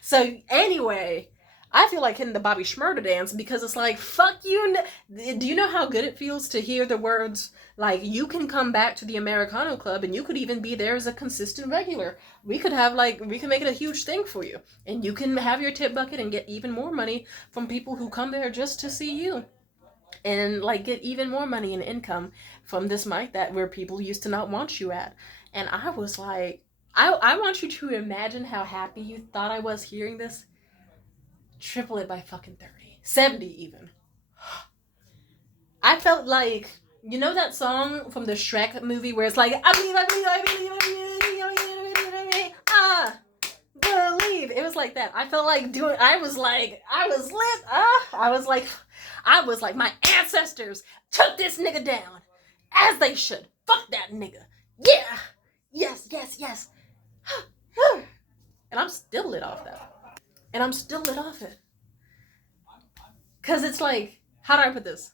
So anyway, I feel like hitting the Bobby Shmurda dance because it's like, fuck you. Do you know how good it feels to hear the words, like, you can come back to the Americano Club and you could even be there as a consistent regular. We could make it a huge thing for you. And you can have your tip bucket and get even more money from people who come there just to see you. And like get even more money and income from this mic where people used to not want you at. And I was like, I want you to imagine how happy you thought I was hearing this. Triple it by fucking 30. 70 even. I felt like, you know that song from the Shrek movie where it's like, I believe. It was like that. I felt like I was lit. I was like, my ancestors took this nigga down. As they should. Fuck that nigga. Yeah. Yes. And I'm still lit off that. And I'm still lit off it. Because it's like, how do I put this?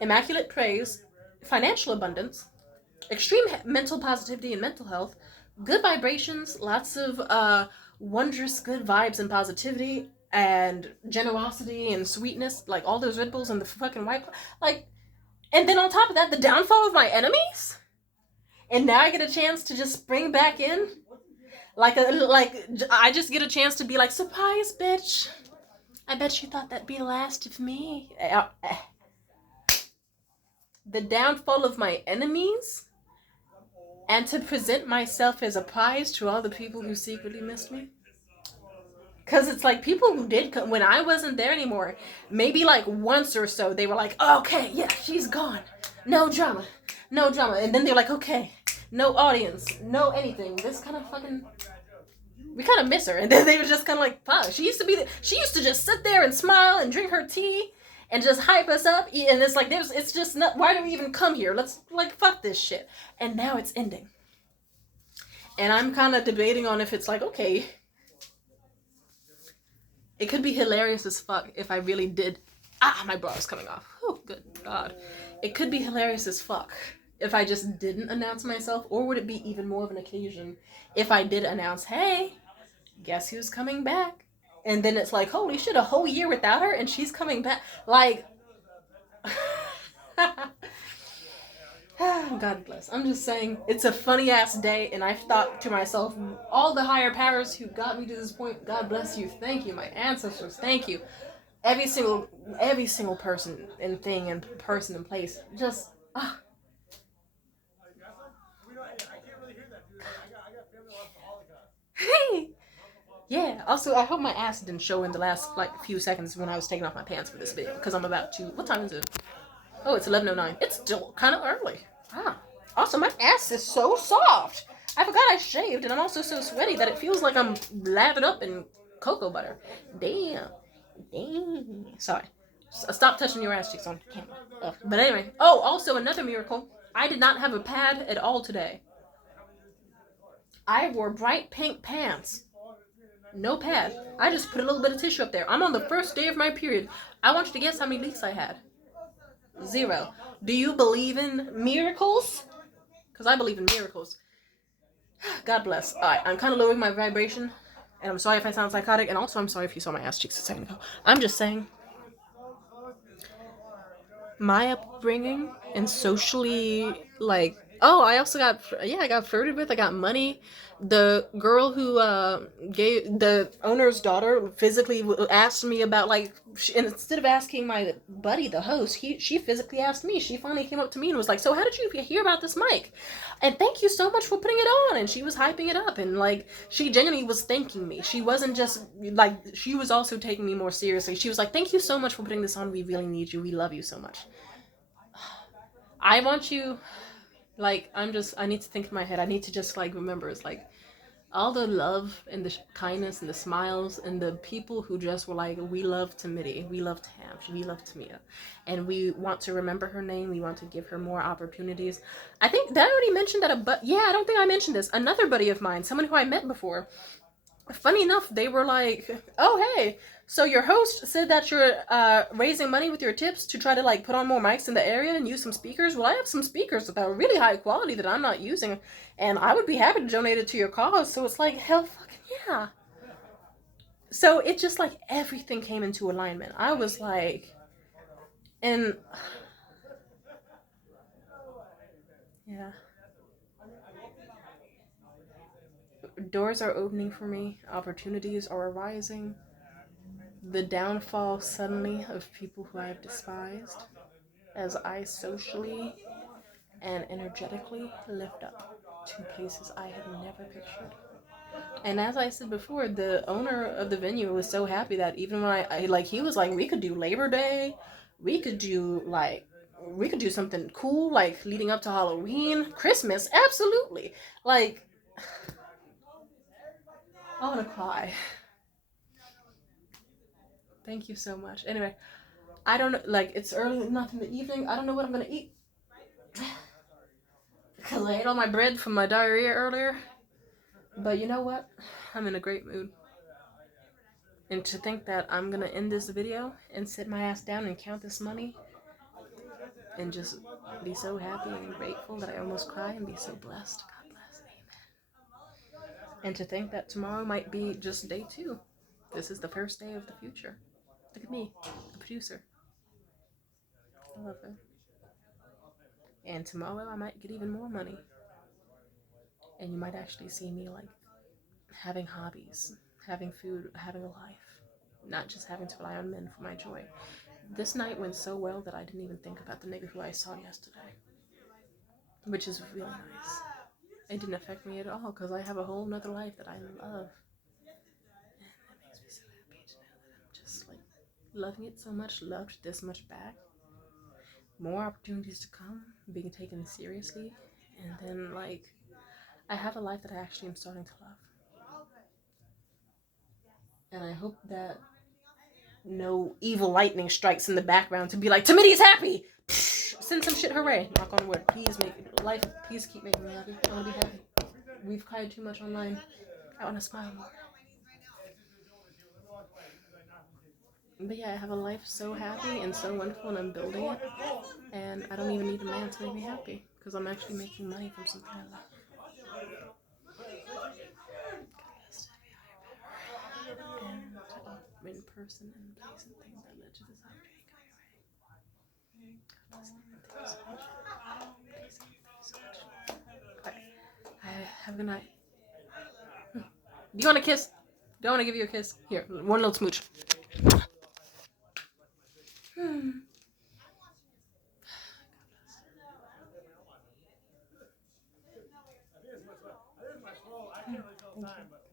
Immaculate praise, financial abundance, extreme mental positivity and mental health, good vibrations, lots of wondrous good vibes and positivity, and generosity and sweetness, like all those Red Bulls and the fucking white, like, and then on top of that, the downfall of my enemies, and now I get a chance to just spring back in, like I just get a chance to be like, surprise, bitch. I bet you thought that'd be the last of me. The downfall of my enemies, and to present myself as a prize to all the people who secretly missed me. Because it's like people who did come, when I wasn't there anymore, maybe like once or so, they were like, okay, yeah, she's gone. No drama. And then they're like, okay, no audience, no anything. This kind of fucking, we kind of miss her. And then they were just kind of like, fuck, she used to just sit there and smile and drink her tea and just hype us up. And it's like, it's just not, why do we even come here? Let's like, fuck this shit. And now it's ending. And I'm kind of debating on if it's like, okay, it could be hilarious as fuck if I really did. My bra is coming off. Oh, good God. It could be hilarious as fuck if I just didn't announce myself, or would it be even more of an occasion if I did announce, hey, guess who's coming back? And then it's like, holy shit, a whole year without her and she's coming back. Like, God bless. I'm just saying, it's a funny ass day, and I've thought to myself, all the higher powers who got me to this point, God bless you, thank you, my ancestors, thank you. Every single person and thing and person and place, just, Hey! Yeah, also, I hope my ass didn't show in the last, like, few seconds when I was taking off my pants for this video, because I'm about to, what time is it? Oh, it's 11:09. It's still kind of early. Also, my ass is so soft. I forgot I shaved, and I'm also so sweaty that it feels like I'm lathered up in cocoa butter. Damn. Sorry. Stop touching your ass cheeks on camera. But anyway. Oh, also another miracle. I did not have a pad at all today. I wore bright pink pants. No pad. I just put a little bit of tissue up there. I'm on the first day of my period. I want you to guess how many leaks I had. 0. Do you believe in miracles? Because I believe in miracles. God bless. Alright, I'm kind of lowering my vibration, and I'm sorry if I sound psychotic, and also I'm sorry if you saw my ass cheeks a second ago. I'm just saying, my upbringing and socially, like, oh, I also got, yeah, I got flirted with, I got money. The girl who gave, the owner's daughter physically asked me about, like, and instead of asking my buddy, the host, she physically asked me. She finally came up to me and was like, so how did you hear about this mic? And thank you so much for putting it on. And she was hyping it up, and like, she genuinely was thanking me. She wasn't just like, she was also taking me more seriously. She was like, thank you so much for putting this on. We really need you. We love you so much. I want you, like, I need to think in my head. I need to just, like, remember, it's like, all the love and the kindness and the smiles and the people who just were like, we love Tamiti, we love Tam, we love Tamia, and we want to remember her name, we want to give her more opportunities. I think that I already mentioned that, yeah, I don't think I mentioned this. Another buddy of mine, someone who I met before, funny enough, they were like, oh, hey, so your host said that you're raising money with your tips to try to, like, put on more mics in the area and use some speakers. Well, I have some speakers that are really high quality that I'm not using, and I would be happy to donate it to your cause. So it's like, hell fucking yeah. So it just, like, everything came into alignment. I was like, and yeah, doors are opening for me, opportunities are arising. The downfall suddenly of people who I have despised, as I socially and energetically lift up to places I had never pictured. And as I said before, the owner of the venue was so happy that even when I like, he was like, we could do Labor Day, we could do, like, we could do something cool, like, leading up to Halloween, Christmas, absolutely. Like, I want to cry. Thank you so much. Anyway, I don't know, like, it's early enough in the evening, I don't know what I'm gonna eat. Because I ate all my bread from my diarrhea earlier. But you know what? I'm in a great mood. And to think that I'm gonna end this video and sit my ass down and count this money and just be so happy and grateful that I almost cry and be so blessed. God bless. Amen. And to think that tomorrow might be just day 2. This is the first day of the future. Look at me, the producer. I love it. And tomorrow I might get even more money. And you might actually see me, like, having hobbies, having food, having a life. Not just having to rely on men for my joy. This night went so well that I didn't even think about the nigga who I saw yesterday. Which is really nice. It didn't affect me at all because I have a whole nother life that I love. And that makes me so happy to know that I'm just, like, loving it so much, loved this much back. More opportunities to come, being taken seriously. And then, like, I have a life that I actually am starting to love. And I hope that no evil lightning strikes in the background to be like, Tamiti's happy! Send some shit, hooray. Knock on wood. Please keep making me happy. I want to be happy. We've cried too much online. I want to smile more. But yeah, I have a life so happy and so wonderful, and I'm building it. And I don't even need a man to make me happy, because I'm actually making money from something I love. And in person and place and things that led to this opportunity coming your way. God bless you. Thank you so much. Please, thank you so much. Alright. Have a good night. Do you want a kiss? Do I want to give you a kiss? Here, one little smooch. Thank you.